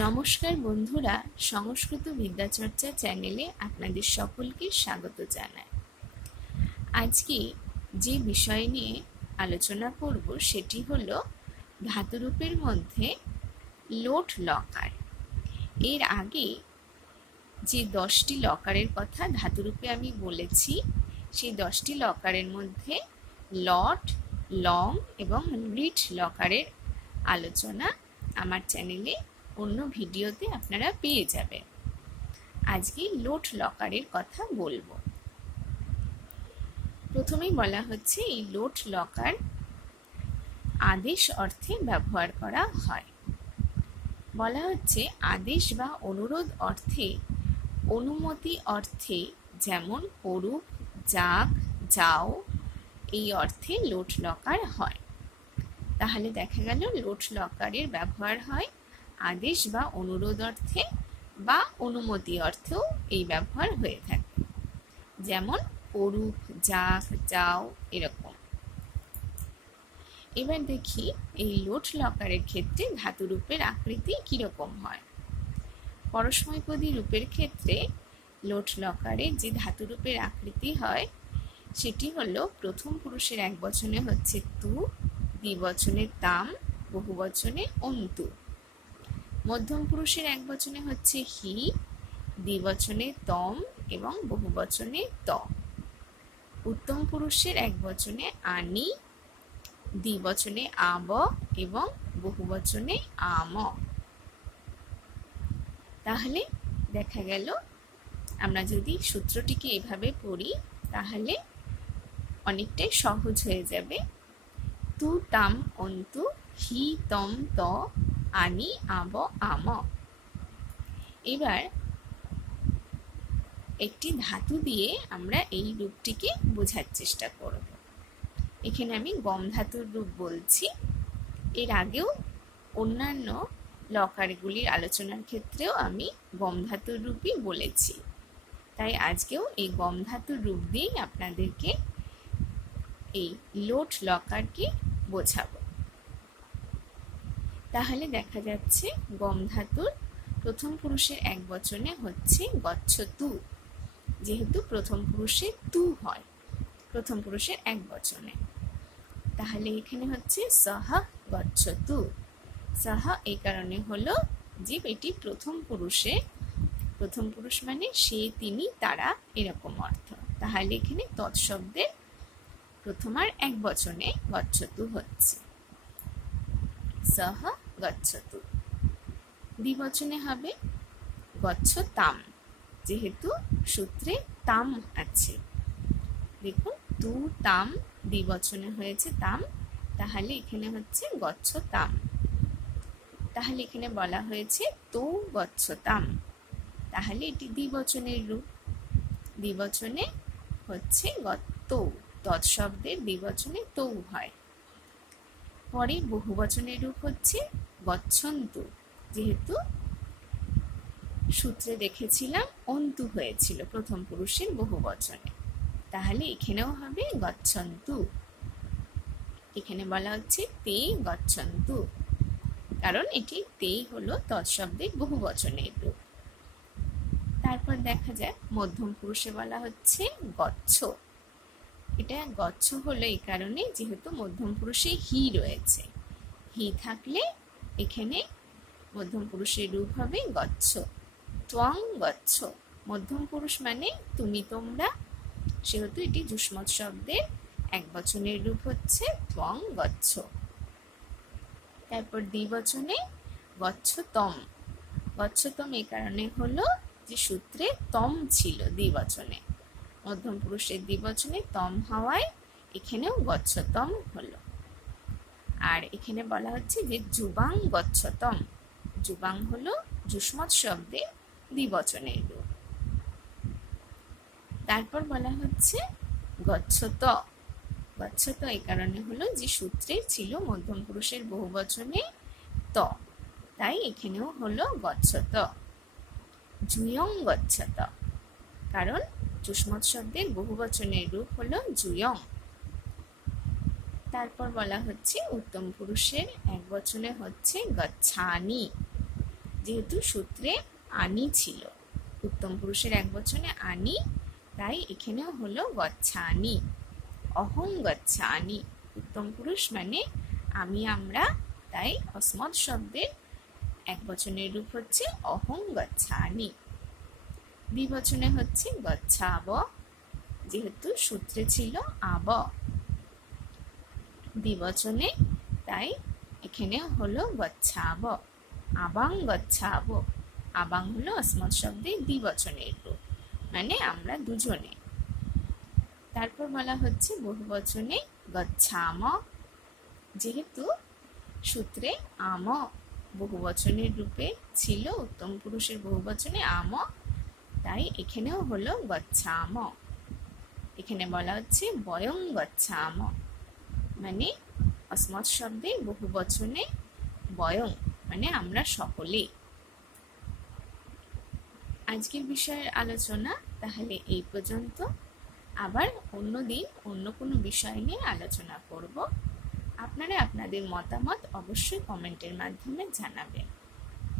নমস্কার বন্ধুরা, সংস্কৃত বিদ্যাচর্চা চ্যানেলে আপনাদের সকলকে স্বাগত জানাই। আজকে যে বিষয় নিয়ে আলোচনা করব সেটি হলো ধাতুরূপের মধ্যে লোট লকার। এর আগে যে 10টি লকারের কথা ধাতুরূপে আমি বলেছি, সেই 10টি লকারের মধ্যে লট, লং এবং রিট লকারের আলোচনা আমার চ্যানেলে অন্য ভিডিওতে আপনারা পেয়ে যাবেন। আজকে লোট লকারের কথা বলবো। প্রথমেই বলা হচ্ছে এই লোট লকার আদেশ অর্থে ব্যবহার করা হয়। বলা হচ্ছে আদেশ বা অনুরোধ অর্থে, অনুমতি অর্থে, যেমন করুক, যাক, যাও, এই অর্থে লোট লকার হয়। তাহলে দেখা গেল লোট লকারের ব্যবহার হয় আদেশ বা অনুরোধ অর্থে বা অনুমতি অর্থেও এই ব্যবহার হয়ে থাকে, যেমন করুক, যাক, যাও, এরকম। এবার দেখি এই লোট লকারের ক্ষেত্রে ধাতুরূপের আকৃতি কিরকম হয়। পরস্মৈপদী রূপের ক্ষেত্রে লোট লকারে যে ধাতুরূপের আকৃতি হয় সেটি হলো প্রথম পুরুষের একবচনে হচ্ছে তু, দ্বিবচনে তাম, বহুবচনে অন্তু। মধ্যম পুরুষের একবচনে হচ্ছে হি, দ্বিবচনে তম এবং বহুবচনে ত। উত্তম পুরুষের একবচনে আনি, দ্বিবচনে আব এবং বহুবচনে আম। তাহলে দেখা গেল আমরা যদি সূত্রটিকে এভাবে পড়ি তাহলে অনেকটাই সহজ হয়ে যাবে। তু, তাম, অন্তু, হি, তম, ত, আনি, আব, আম। এবার একটি ধাতু দিয়ে আমরা এই রূপটিকে বোঝার চেষ্টা করব। এখানে আমি গম ধাতুর রূপ বলছি। এর আগেও অন্যান্য লকারগুলির আলোচনার ক্ষেত্রেও আমি গম ধাতুর রূপই বলেছি, তাই আজকেও এই গম ধাতুর রূপ দিয়েই আপনাদেরকে এই লোট লকারকে বোঝাবো। তাহলে দেখা যাচ্ছে গম ধাতুর প্রথম পুরুষের একবচনে হচ্ছে গচ্ছতু, যেহেতু প্রথম পুরুষে তু হয় প্রথম পুরুষের একবচনে। তাহলে এখানে হচ্ছে সহ গচ্ছতু। সহ এই কারণে হলো যে এটি প্রথম পুরুষে, প্রথম পুরুষ মানে সে, তিনি, তারা, এরকম অর্থ। তাহলে এখানে তৎশব্দের প্রথম আর একবচনে গচ্ছতু হচ্ছে সহ গচ্ছতু। দ্বিবচনে হবে গচ্ছতাম, যেহেতু সূত্রে তাম আছে। দেখুন তু, তাম, দ্বিবচনে হয়েছে তাম, তাহলে এখানে হচ্ছে গচ্ছতাম। তাহলে এখানে বলা হয়েছে তো গচ্ছতাম, তাহলে এটি দ্বিবচনের রূপ। দ্বিবচনে হচ্ছে তৌ, তৎশব্দের দ্বিবচনে তৌ হয়। পরে বহুবচনের রূপ হচ্ছে গচ্ছন্তু, যেহেতু সূত্রে দেখেছিলাম অন্তু হয়েছিল প্রথম পুরুষের বহুবচনে, তাহলে এখানেও হবে গচ্ছন্তু। এখানে বলা হচ্ছে তে গচ্ছন্তু, কারণ এটি তে হলো তৎশব্দের বহুবচনের রূপ। তারপর দেখা যায় মধ্যম পুরুষে বলা হচ্ছে গচ্ছ। এটা গচ্ছ হলো এই কারণে যেহেতু মধ্যম পুরুষে হি রয়েছে। হি থাকলে এখানে মধ্যম পুরুষের রূপ হবে গচ্ছ। ত্বং গচ্ছ, মধ্যম পুরুষ মানে তুমি, তোমরা, সেহেতু এটি যুষ্মৎ শব্দের একবচনের রূপ হচ্ছে ত্বং গচ্ছ। তারপর দ্বিবচনে গচ্ছতম। গচ্ছতম এই কারণে হলো যে সূত্রে তম ছিল দ্বিবচনে, মধ্যম পুরুষের দ্বিবচনে তম হওয়ায় এখানেও গচ্ছতম হলো। আর এখানে বলা হচ্ছে যে যুবাং গচ্ছতম, যুবাং হলো যুষ্মৎ শব্দের দ্বিবচনের রূপ। তারপর বলা হচ্ছে গচ্ছত। গচ্ছত এই কারণে হলো যে সূত্রে ছিল মধ্যম পুরুষের বহুবচনে ত, তাই এখানেও হলো গচ্ছত। জুয়ং গচ্ছত, কারণ যুষ্মৎ শব্দের বহুবচনের রূপ হলো জুয়ং। তারপর বলা হচ্ছে উত্তম পুরুষের একবচনে হচ্ছে গচ্ছানি। যেহেতু সূত্রে আনি ছিল, উত্তম পুরুষের একবচনে আনি, তাই এখানেও হলো গচ্ছানি। অহং গচ্ছানি, উত্তম পুরুষ মানে আমি আমরা, তাই অসমৎ শব্দের একবচনের রূপ হচ্ছে অহং গচ্ছানি। দ্বিবচনে হচ্ছে গচ্ছাব, যেহেতু সূত্রে ছিল আব দ্বিবচনে, তাই এখানে হলো গচ্ছাব। আবাং গচ্ছাব, আবাং হলো অসমৎ শব্দের দ্বিবচনের রূপ, মানে আমরা দুজনে। তারপর বলা হচ্ছে বহুবচনে গচ্ছাম, যেহেতু সূত্রে আম বহুবচনের রূপে ছিল, উত্তম পুরুষের বহুবচনে আম, তাই এখানেও হলো গচ্ছাম। এখানে বলা হচ্ছে বয়ং গচ্ছাম, মানে অসমৎ শব্দের বহুবচনে বয়ং, মানে আমরা সকলে। আজকের বিষয়ের আলোচনা তাহলে এই পর্যন্ত। আবার অন্যদিন অন্য কোনো বিষয় নিয়ে আলোচনা করব। আপনারা আপনাদের মতামত অবশ্যই কমেন্টের মাধ্যমে জানাবেন।